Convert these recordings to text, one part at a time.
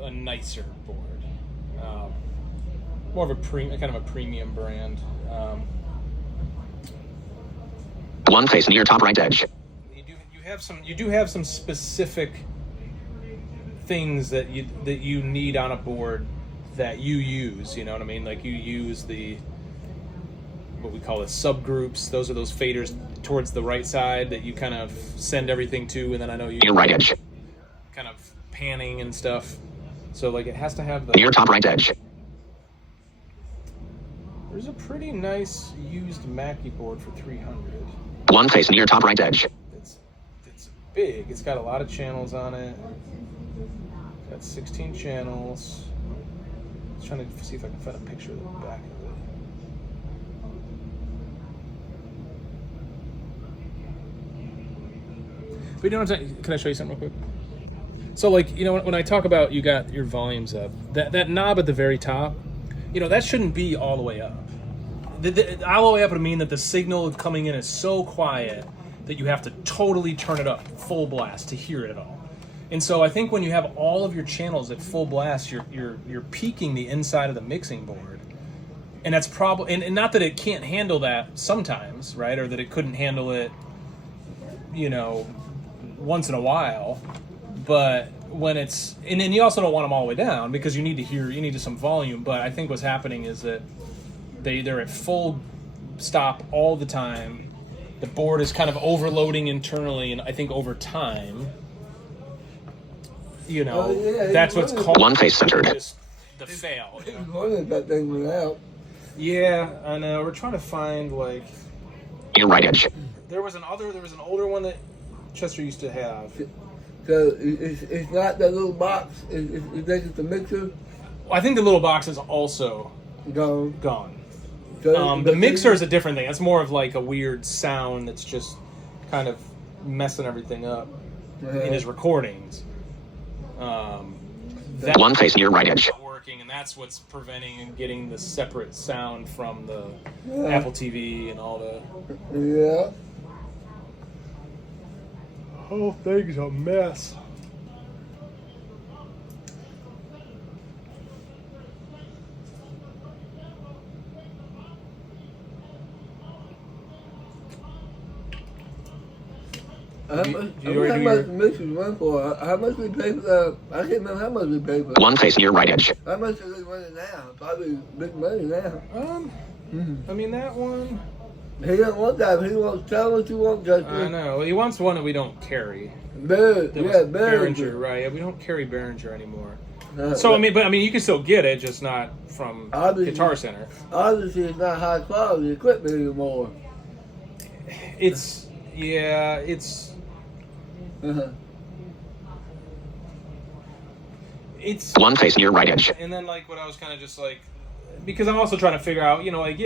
a nicer board. More of kind of a premium brand. One face near top right edge. You do have some specific things that you need on a board that you use. You know what I mean? Like you use what we call the subgroups. Those are those faders towards the right side that you kind of send everything to, and then I know you near right edge. Kind of panning and stuff. So like it has to have the near top right edge. There's a pretty nice used Mackie board for $300. One face near top right edge. It's big. It's got a lot of channels on it. It's got 16 channels. I was trying to see if I can find a picture of the back of it. But you know what I'm saying? Can I show you something real quick? So like, you know, when I talk about you got your volumes up, that knob at the very top, you know, that shouldn't be all the way up. All the way up would mean that the signal coming in is so quiet that you have to totally turn it up full blast to hear it at all. And so I think when you have all of your channels at full blast, you're peaking the inside of the mixing board. And that's probably, and not that it can't handle that sometimes, right? Or that it couldn't handle it, you know, once in a while. But when it's, and you also don't want them all the way down because you need some volume. But I think what's happening is that they're at full stop all the time. The board is kind of overloading internally, and I think over time, you know, that's what's called one face centered. The fail. You know? Wanted that thing went out. Yeah, I know. We're trying to find like near right edge. there was an older one that Chester used to have. So it's not that little box. It's just the mixer. I think the little box is also Gone. So, the mixer is a different thing. It's more of like a weird sound that's just kind of messing everything up in his recordings. That one face near right edge. Working, and that's what's preventing and getting the separate sound from the Apple TV and all the. Yeah. Whole thing's a mess. How much the mixers run for? How much we pay for? I can't remember how much we pay for. One face near right edge. How much are they running now? Probably big money now. I mean that one. He doesn't want that. He wants tell what you want, Justin. I know. He wants one that we don't carry. Behringer. Behringer, right? Yeah, we don't carry Behringer anymore. So I mean, you can still get it, just not from Guitar Center. Obviously, it's not high quality equipment anymore. It's. It's one face near right edge. And then like what I was kind of just like, because I'm also trying to figure out, you know, like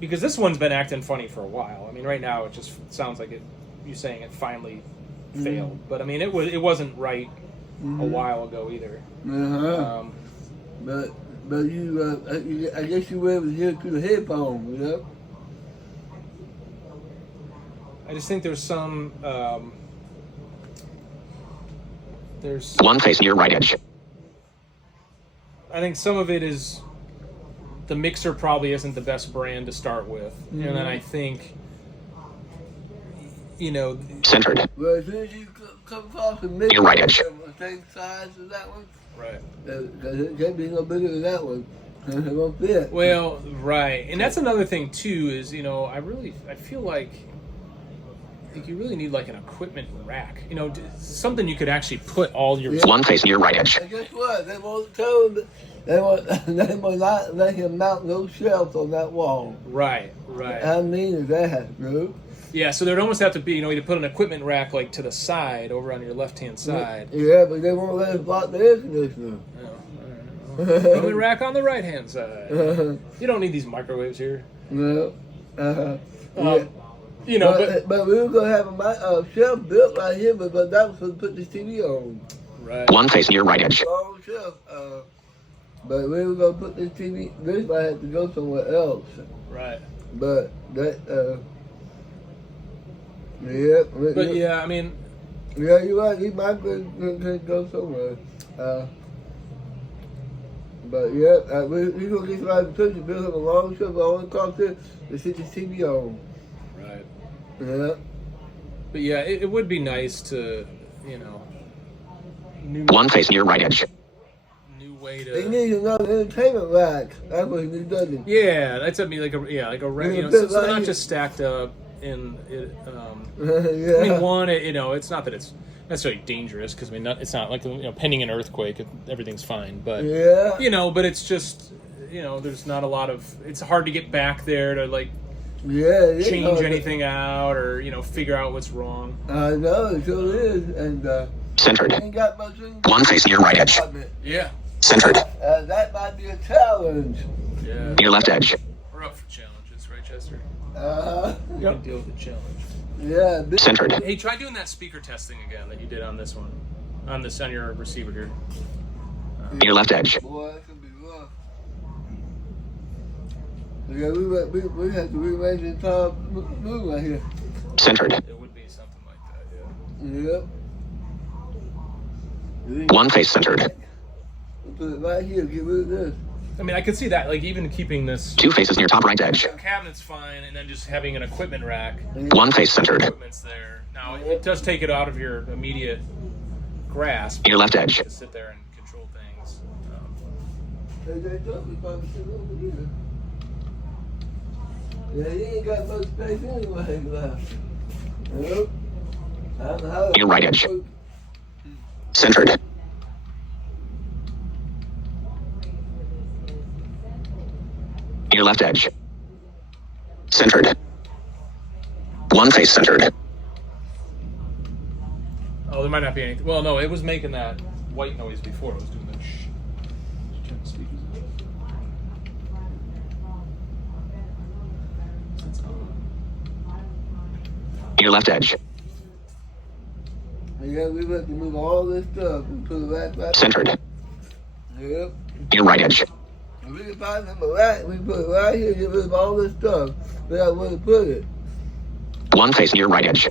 because this one's been acting funny for a while. I mean, right now it just sounds like you're saying it finally failed, but I mean it wasn't right a while ago either. But you I guess you were able to hear it through the headphones, you know. I just think there's some there's one face near right edge. I think some of it is the mixer probably isn't the best brand to start with, and then I think, you know, centered. Well, as soon as you come across the mixer, near right edge. the same size as that one, right? Because it can't be no bigger than that one. It won't fit. Well, right, and that's another thing too. Is, you know, I feel like you really need like an equipment rack. You know, something you could actually put all your one face near right edge. And guess what? They won't tell him. They will not let him mount no shelves on that wall. Right. How mean is that, bro? Yeah, so there'd almost have to be, you know, you put an equipment rack like to the side, over on your left-hand side. Yeah, but they won't let us block the air conditioner. Equipment rack on the right-hand side. You don't need these microwaves here. No. Yeah. You know, but we were gonna have a shelf built right here, but that was to put this TV on. Right. One face near right edge. Long shelf. But we were gonna put this TV. This might have to go somewhere else. Right. But that. Yeah. But yeah, I mean, Yeah, you're right. He might go somewhere. But yeah, we're gonna get somebody to picture, build him a long trip. All it costs is to sit the TV on. Right. Yeah. But yeah, it would be nice to, you know, One face near right edge. new way They to. need another entertainment rack. That's what he needs, doesn't he? Yeah, that's like a rack. You know, so they're not just stacked up in it. Yeah. I mean, one, you know, it's not that it's necessarily dangerous because I mean, it's not like pending an earthquake, everything's fine. But Yeah. you know, but it's just there's not a lot of. It's hard to get back there to like Yeah. change anything out or figure out what's wrong. I know, it sure is. And Centered. ain't got much room. One face near right edge. Yeah, Centered. That might be a challenge. yeah. Near left edge. We're up for challenges, right, Chester? Uh, We can deal with the challenge. yeah. Big, Centered. Hey, try doing that speaker testing again that you did on this one, on your receiver here. Near left edge. boy, that could be rough. Yeah, we have to rearrange the entire move right here. Centered. It would be something like that, yeah. Yep. One face centered. Put it right here. Get rid of this. I mean, I could see that, like even keeping this Two faces near top right edge. cabinet's fine, and then just having an equipment rack. One face centered. Equipment's there. Now it does take it out of your immediate grasp Near left edge. to sit there and control things. They told me about to sit over here. Yeah, he ain't got much space anyway left. Yep. I don't know how. Near right edge. Centered. Near left edge. Centered. One face centered. Oh, there might not be anything. Well, no, it was making that white noise before. It was doing that shh. Did you check the speakers? It's on. Near left edge. Yeah, we have to move all this stuff and put it right. Centered. Yep. Near right edge. If we can find them right, we can put it right here, get rid of all this stuff. We got where to put it. One face near right edge.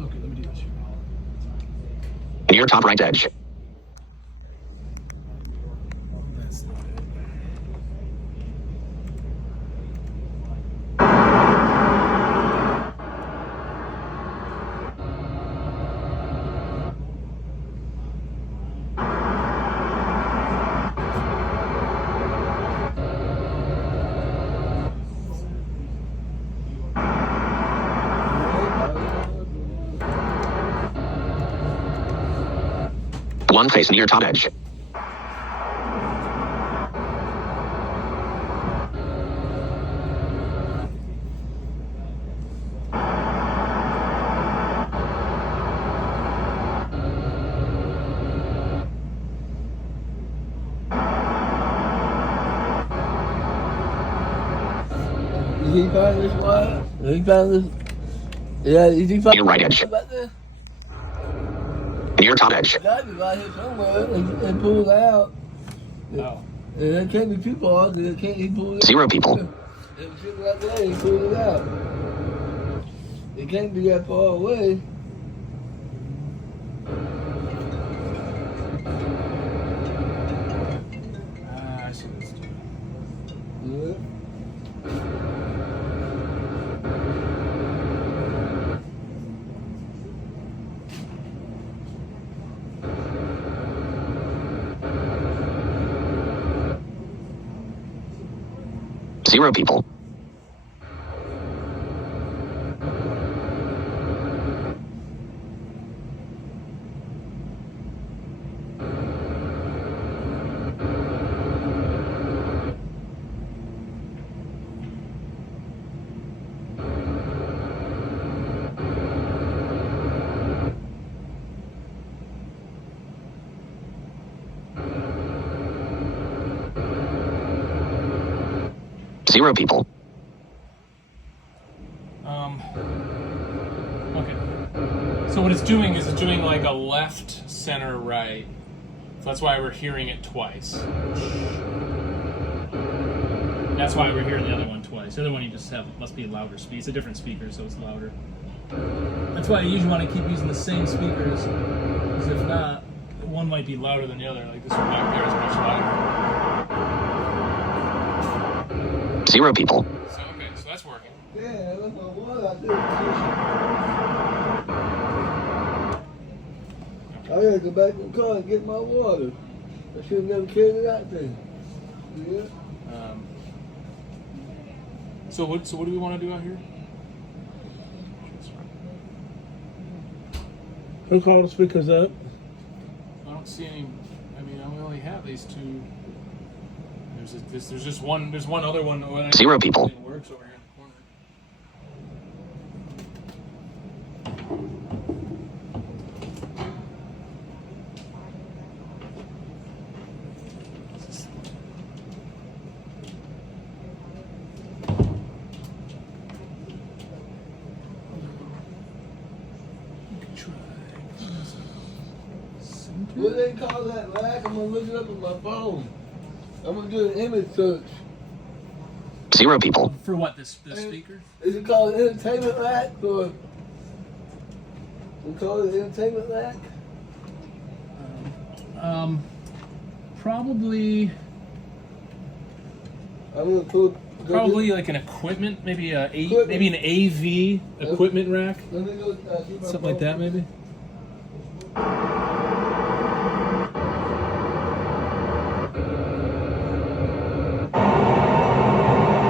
Okay, let me do this here. Near top right edge. That's not it. One face near top edge. Did he find this wire? Did he find this? Yeah, did he find Near right edge. about this? Near top edge. Gotta be right here somewhere. They pulled it out. Oh. And it can't be too far because it can't. He pulled it. 0 people. It was sitting right there. He pulled it out. It can't be that far away. I see what it's doing. Yeah. Zero people. Zero people. Okay. So what it's doing is it's doing like a left, center, right. So that's why we're hearing it twice. That's why we're hearing the other one twice. The other one you just have must be a louder speed. It's a different speaker, so it's louder. That's why I usually want to keep using the same speakers, because if not, one might be louder than the other. Like this one back there is much louder. 0 people. So okay, so that's working. Yeah, that's my water out there. I gotta go back in the car and get my water. I should have never carried it out there. Yeah. So what do we want to do out here? Who called the speakers up? I don't see any. I mean, we only have these two. There's just one. There's one other one. 0 people. It works over here in the corner. What do they call that, Mac? I'm gonna look it up on my phone. I'm gonna do an image search. 0 people. For what? This speaker? Is it called entertainment rack or? We call it entertainment rack. Probably I'm gonna put. probably like an equipment, maybe Equipment. maybe an AV equipment rack, Let me go. Do my something like that, maybe.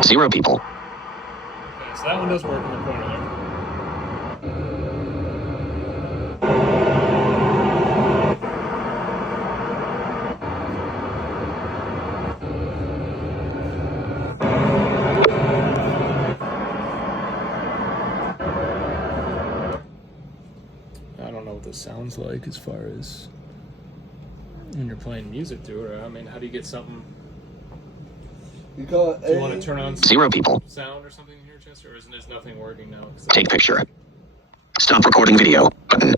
0 people. Okay, so that one does work in the corner there. I don't know what this sounds like as far as when you're playing music through it. I mean, how do you get something? You call it. Do you want to turn on 0 people. sound or something in here, Chester, or isn't there's nothing working now? Take picture. Stop recording video. Button.